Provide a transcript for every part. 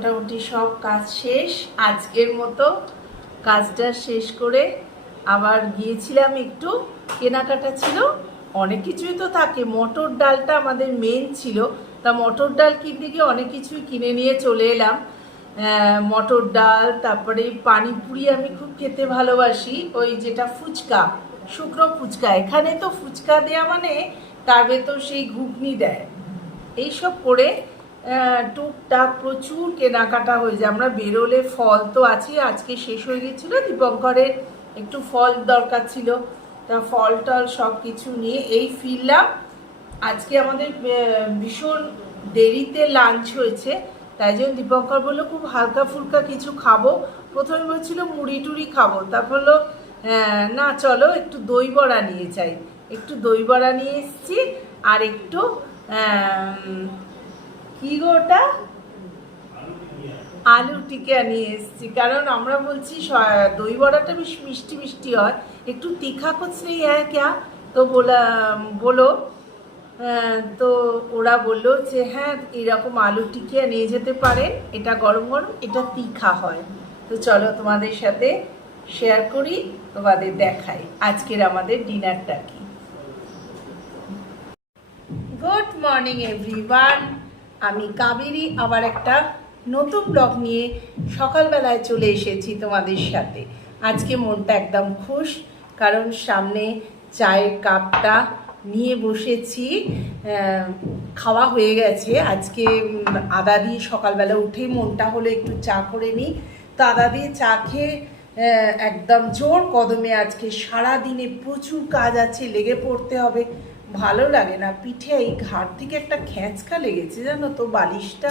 মোটামুটি সব কাজ শেষ। আজকের মতো কাজটা শেষ করে আবার গিয়েছিলাম একটু। কেনাকাটা ছিল, অনেক কিছুই তো থাকে। মটর ডালটা আমাদের মেন ছিল। তা মটর ডাল কিনতে গিয়ে অনেক কিছুই কিনে নিয়ে চলে এলাম। মটর ডাল, তারপরে পানিপুরি আমি খুব খেতে ভালোবাসি। ওই যেটা ফুচকা, শুকনো ফুচকা। এখানে তো ফুচকা দেয়া মানে তার ভেতর সেই ঘুগনি দেয়। এইসব করে টুকটাক প্রচুর কেনাকাটা হয়ে যায়। আমরা বেরোলে ফল তো আছে আজকে শেষ হয়ে গেছিল দীপঙ্করের একটু ফল দরকার ছিল। তা ফল টল সব কিছু নিয়ে এই ফিরলাম। আজকে আমাদের ভীষণ দেরিতে লাঞ্চ হয়েছে তাই জন্য দীপঙ্কর বলল খুব হালকা ফুলকা কিছু খাব। প্রথমে বলছিল মুড়ি টুড়ি খাব। তারপর "আহ, না চলো একটু দই বড়া নিয়ে যাই। একটু দই বড়া নিয়ে এসেছি আর একটু কি গো ওটা? আলু টিকা নিয়ে এসেছি। কারণ আমরা বলছি দই বড়াটা বেশ মিষ্টি মিষ্টি হয়। একটু তিখা নেই হ্যাঁ ক্যা? তো বলা বলো। তো ওরা বলল যে হ্যাঁ এরকম আলু টিকিয়া নিয়ে যেতে পারেন এটা গরম গরম, এটা তিখা হয়। তো চলো তোমাদের সাথে শেয়ার করি, তোমাদের দেখাই। আজকের আমাদের ডিনারটা কি? গুড মর্নিং এভরিওয়ান আমি কাবেরী আবার একটা নতুন ব্লগ নিয়ে সকালবেলায় চলে এসেছি তোমাদের সাথে। আজকে মনটা একদম খুশ, কারণ সামনে চায়ের কাপটা নিয়ে বসেছি। খাওয়া হয়ে গেছে। আজকে আদা দিয়ে সকালবেলা উঠেই মনটা হলো একটু চা করে নিই। তো আদা দিয়ে চা খেয়ে একদম জোর কদমে আজকে সারা দিনে প্রচুর কাজ আছে, লেগে পড়তে হবে। ভালো লাগে না। পিঠে এই ঘাট থেকে একটা খ্যাঁচকা লেগেছে, জানো তো? বালিশটা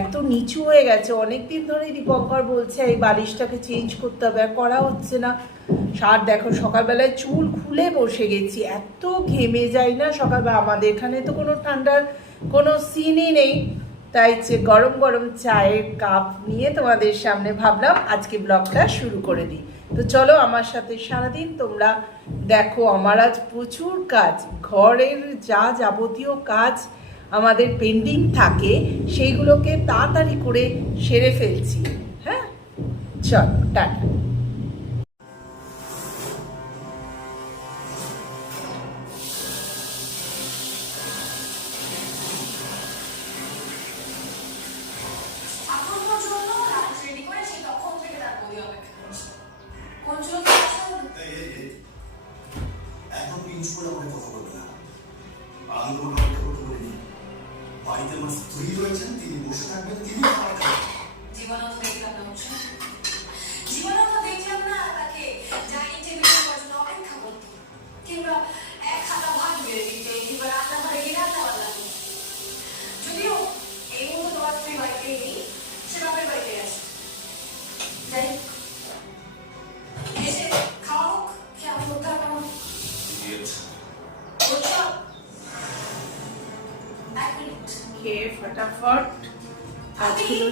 এত নিচু হয়ে গেছে। অনেক দিন ধরেই দীপঙ্কর বলছে, এই বালিশটাকে চেঞ্জ করতে হবে, আর করা হচ্ছে না। সার, দেখো, সকালবেলায় চুল খুলে বসে গেছি। এত ঘেমে যায় না সকালবেলা। আমাদের এখানে তো কোনো ঠান্ডার কোনো সিনই নেই। তাই যে গরম গরম চায়ের কাপ নিয়ে তোমাদের সামনে ভাবলাম, আজকে ব্লগটা শুরু করে দিই। তো চলো আমার সাথে সারাদিন তোমরা দেখো, আমার আজ প্রচুর কাজ, ঘরের যা যাবতীয় কাজ আমাদের পেন্ডিং থাকে, সেইগুলোকে তাড়াতাড়ি করে সেরে ফেলছি। হ্যাঁ? চল, টাটা।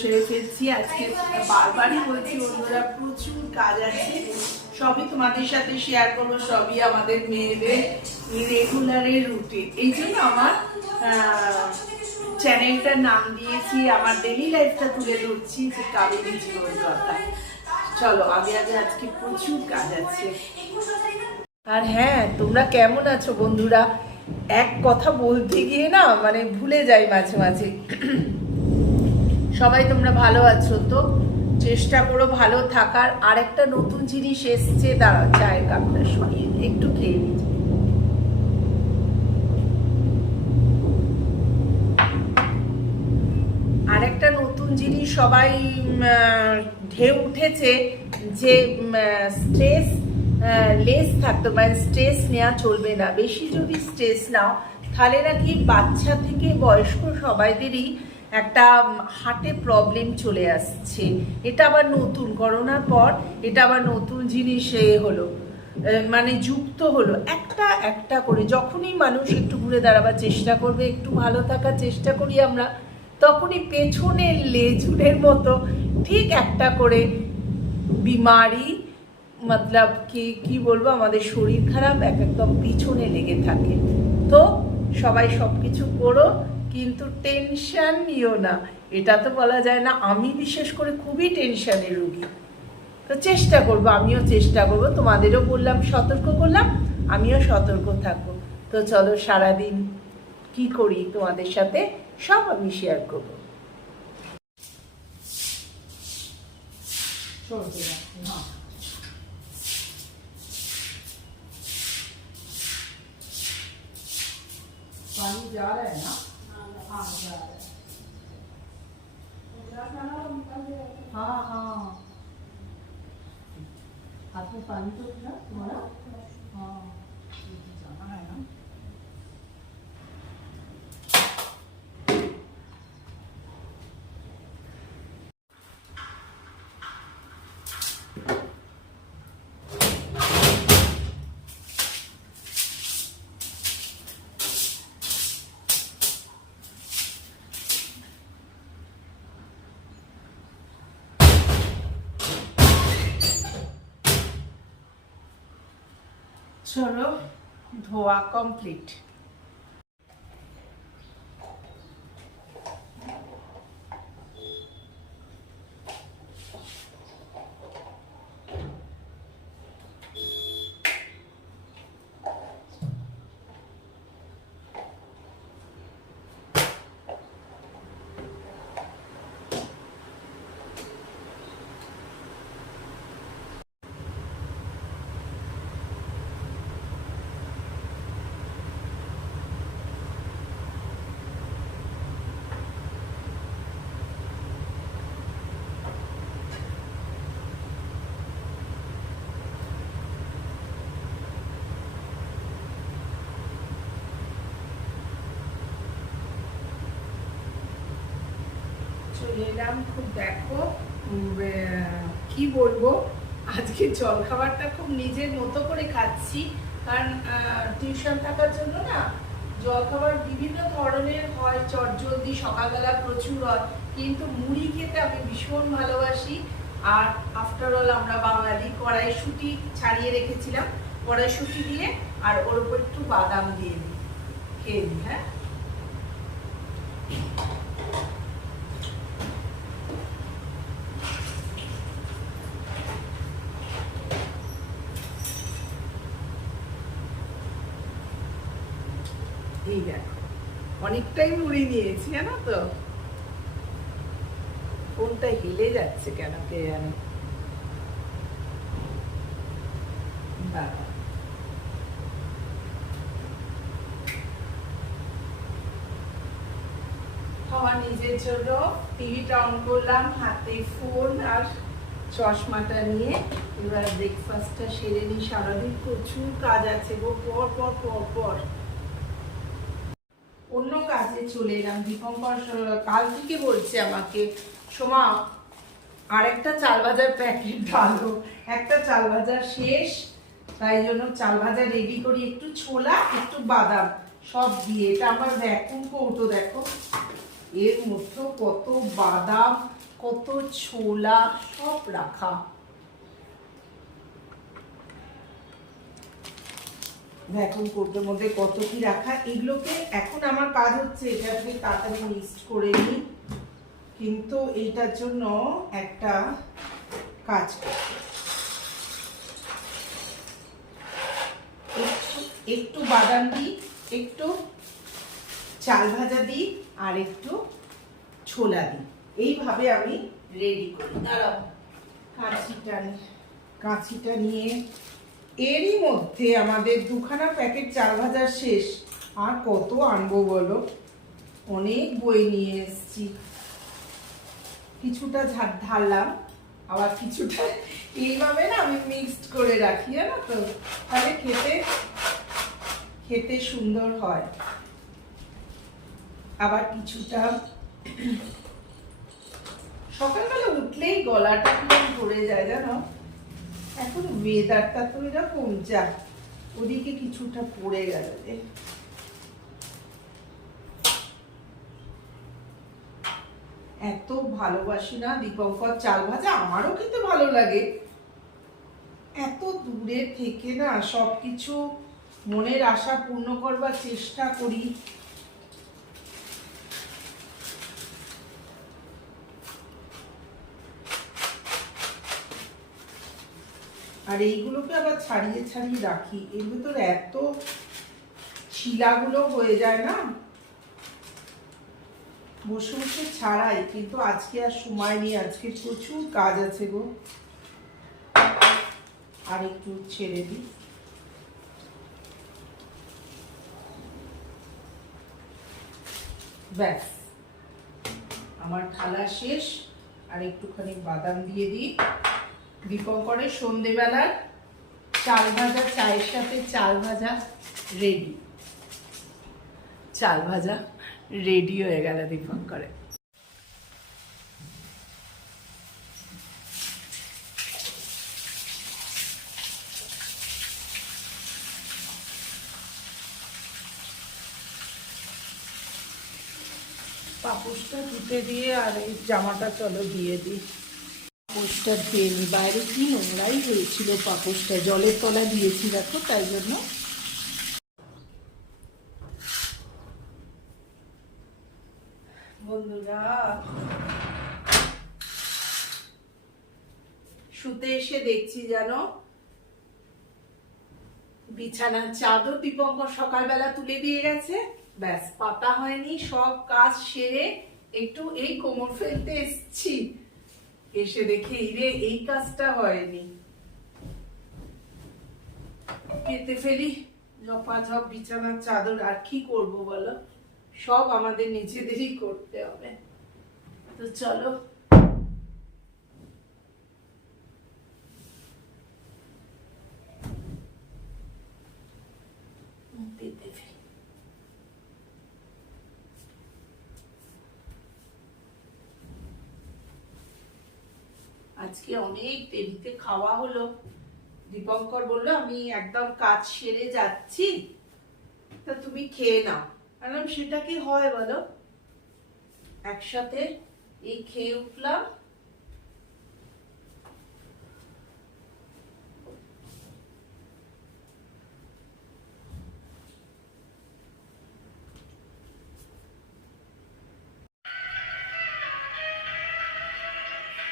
সেরে ফেলছি। আজকে বারবারই বলছি, বন্ধুরা, প্রচুর কাজ আছে। সবই তোমাদের সাথে শেয়ার করব, সবই আমাদের মেয়েদের রেগুলারের রুটিন এই জন্য আমার চ্যানেলটার নাম দিয়েছি, আমার ডেলি লাইফটা তুলে ধরছি, যে কাবেরী জীবন কথা চলো, আগে আগে আজকে প্রচুর কাজ আছে। আর হ্যাঁ তোমরা কেমন আছো বন্ধুরা? এক কথা বলতে গিয়ে না মানে ভুলে যাই মাঝে মাঝে। সবাই তোমরা ভালো আছো, তো চেষ্টা করো ভালো থাকার। আর একটা নতুন জিনিস এসছে, দাঁড়াও, চায়ের কাপটা সরিয়ে একটু খেয়ে নিই। আরেকটা নতুন জিনিস সবাই ঢেউ উঠেছে যে স্ট্রেস লেস থাকতো মানে স্ট্রেস নেওয়া চলবে না। বেশি যদি স্ট্রেস নাও, তাহলে নাকি বাচ্চা থেকে বয়স্ক সবাইদেরই একটা হার্টে প্রবলেম চলে আসছে। এটা আবার নতুন, করোনার পর এটা আবার নতুন জিনিস এ হলো। মানে যুক্ত হলো। একটা একটা করে, যখনই মানুষ একটু ঘুরে দাঁড়াবার চেষ্টা করবে, একটু ভালো থাকার চেষ্টা করি আমরা, তখনই পেছনের লেজুরের মতো ঠিক একটা করে বিমারি, মতলব কি কি বলব, আমাদের শরীর খারাপ, এক একদম পিছনে লেগে থাকে। তো সবাই সব কিছু করো কিন্তু টেনশন নিও না এটা তো বলা যায় না আমি বিশেষ করে খুবই টেনশনের রুগী তো চেষ্টা করব আমিও চেষ্টা করব তোমাদেরও বললাম সতর্ক করলাম আমিও সতর্ক থাকবো তো চলো সারাদিন কি করি তোমাদের সাথে সব আমি শেয়ার করবো पानी जा रहा है ना हा हा. आपने पानी तुम्हाला. চলো ধোয়া কমপ্লিট চলে এলাম খুব দেখো কি বলব, আজকে জল খাবারটা খুব নিজের মতো করে খাচ্ছি। কারণ টিউশন থাকার জন্য না জল খাবার বিভিন্ন ধরনের হয়, চটজলদি, সকালবেলা প্রচুর হয়, কিন্তু মুড়ি খেতে আমি ভীষণ ভালোবাসি। আর আফটার অল আমরা বাঙালি, কড়াইশুটি ছাড়িয়ে রেখেছিলাম, কড়াইশুটি দিয়ে, আর ওর উপর একটু বাদাম দিয়ে দিই। খেয়ে নিই হ্যাঁ? এই দেখো। অনেকটাই মুড়ি নিয়েছি, জানো তো? ফোনটা হেলে যাচ্ছে কেন কে জানে? নিজের জন্য টিভিটা অন করলাম, হাতে ফোন আর চশমাটা নিয়ে। এবার ব্রেকফাস্টটা সেরে নিই। সারাদিন প্রচুর কাজ আছে গো, পর পর পর পর। অন্য কাজে চলে এলাম। দীপঙ্কর কাল থেকে বলছে আমাকে, সোমা আর একটা চাল ভাজার প্যাকেট ঢালো। একটা চাল ভাজা শেষ, তাই জন্য চাল ভাজা রেডি করি। একটু ছোলা, একটু বাদাম, সব দিয়ে। এটা আমার ভ্যাকুম কৌটো, দেখো। এর মধ্যে কত বাদাম, কত ছোলা, সব রাখা। ভ্যাকুম কোর্টের মধ্যে কত কি রাখা, এগুলোকে এখন আমার কাজ হচ্ছে এটাকে তাড়াতাড়ি মিক্সড করে নিই কিন্তু এইটার জন্য একটা কাজ একটু একটু বাদাম দিই, একটু চাল ভাজা দিই, আর একটু ছোলা দিই। এইভাবে আমি রেডি করি। দাঁড়াও, কাঁচিটা কাঁচিটা নিয়ে এরই মধ্যে আমাদের দুখানা প্যাকেট চাল ভাজার শেষ। আর কত আনব বলো? অনেক বই নিয়ে এসেছি। কিছুটা ঝাড় ঢাললাম, আবার কিছুটা এইভাবে না আমি মিক্সড করে রাখি, জানো তো? তাহলে খেতে খেতে সুন্দর হয়। আবার কিছুটা সকালবেলা উঠলেই গলাটা কেমন পড়ে যায়, জানো? এখন ওয়েদারটা তো এরকম, যা, ওদিকে কিছুটা পড়ে গেল রে এত ভালোবাসি না দীপঙ্কর, চাল ভাজা আমারও খেতে ভালো লাগে। এত দূরে থেকে না সবকিছু মনের আশা পূর্ণ করবার চেষ্টা করি। আর এইগুলোকে আবার ছাড়িয়ে ছাড়িয়ে রাখি। এর ভিতর এত শিলাগুলো হয়ে যায় না? বসে বসে ছাড়াই, কিন্তু আজকে আর সময় নেই, আজকে প্রচুর কাজ আছে গো। আর একটু ছেড়ে দিই। ব্যাস। আমার থালা শেষ, আর একটুখানি বাদাম দিয়ে দিই। দীপঙ্করের সন্ধেবেলার চাল ভাজা, চায়ের সাথে চাল ভাজা রেডি চাল ভাজা রেডি হয়ে গেল দীপঙ্করে পাপোশটা ধুতে দিয়ে আর এই জামাটা চলো দিয়ে দিই। পাপোশটা ধুয়ে বাইরে কি নোংরাই হয়েছিল পাপোশটা? জলের তলা দিয়েছি, দেখো, তাই জন্য। বন্ধুরা, শুতে এসে দেখছি জানো বিছানার চাদর দীপঙ্কর সকালবেলা তুলে দিয়ে গেছে। ব্যাস, পাতা হয়নি, সব কাজ সেরে একটু এই কোমর ফেলতে এসছি। এসে দেখে, ইরে, এই কাজটা হয়নি। পেতে ফেলি ঝপাঝপ বিছানার চাদর, আর কি করব বলো? সব আমাদের নিজেদেরই করতে হবে। তো চলো পেতে ফেলি আজকে অনেক দেরিতে খাওয়া হলো। দীপঙ্কর বলল, আমি একদম কাজ সেরে যাচ্ছি। তা তুমি খেয়ে নাও। বললাম, সেটা কি হয় বলো? একসাথে এই খেয়ে উঠলাম।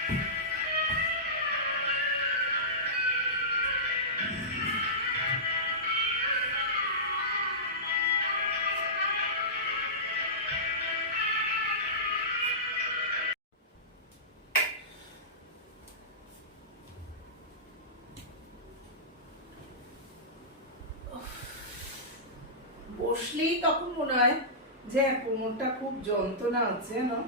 বসলেই হয় যে কোমরটা খুব যন্ত্রণা হচ্ছে না?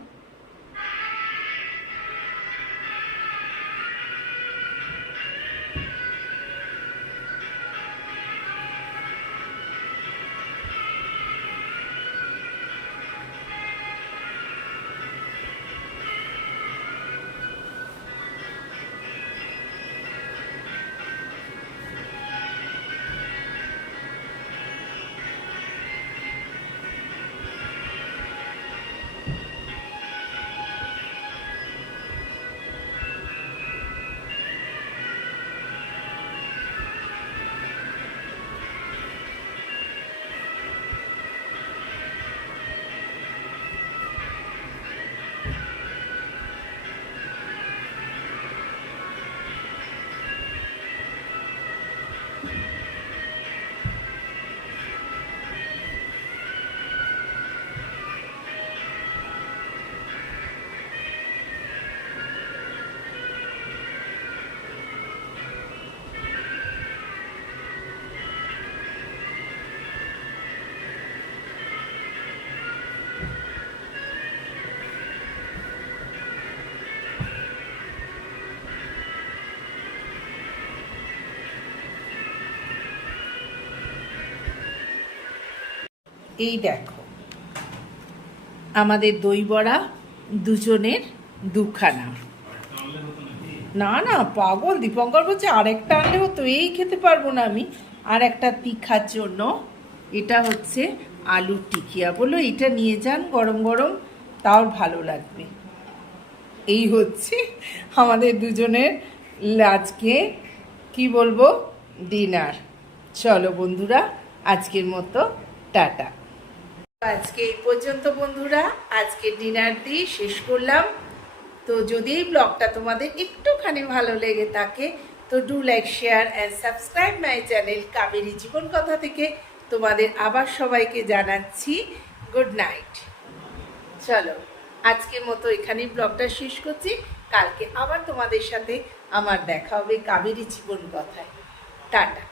এই দেখো। আমাদের দই বড়া, দুজনের দুখানা। না না, পাগল, দীপঙ্কর বলছে আরেকটা আনলে হতো, এই খেতে পারব না আমি। আর একটা তিখার জন্য, এটা হচ্ছে আলুর টিকিয়া। বলল এটা নিয়ে যান গরম গরম, তাও ভালো লাগবে। এই হচ্ছে আমাদের দুজনের আজকে, কি বলব, ডিনার। চলো বন্ধুরা, আজকের মতো টাটা। আজকে এই পর্যন্ত বন্ধুরা, আজকে ডিনার দিয়ে শেষ করলাম। তো যদি এই ব্লগটা তোমাদের একটুখানি ভালো লেগে থাকে, তো do like share and subscribe my channel Kaveri জীবন কথা থেকে। তোমাদের আবার সবাইকে জানাচ্ছি গুড নাইট চলো, আজকের মতো এখানেই ব্লগটা শেষ করছি। কালকে আবার তোমাদের সাথে আমার দেখা হবে কাবেরী জীবন কথায়। টাটা।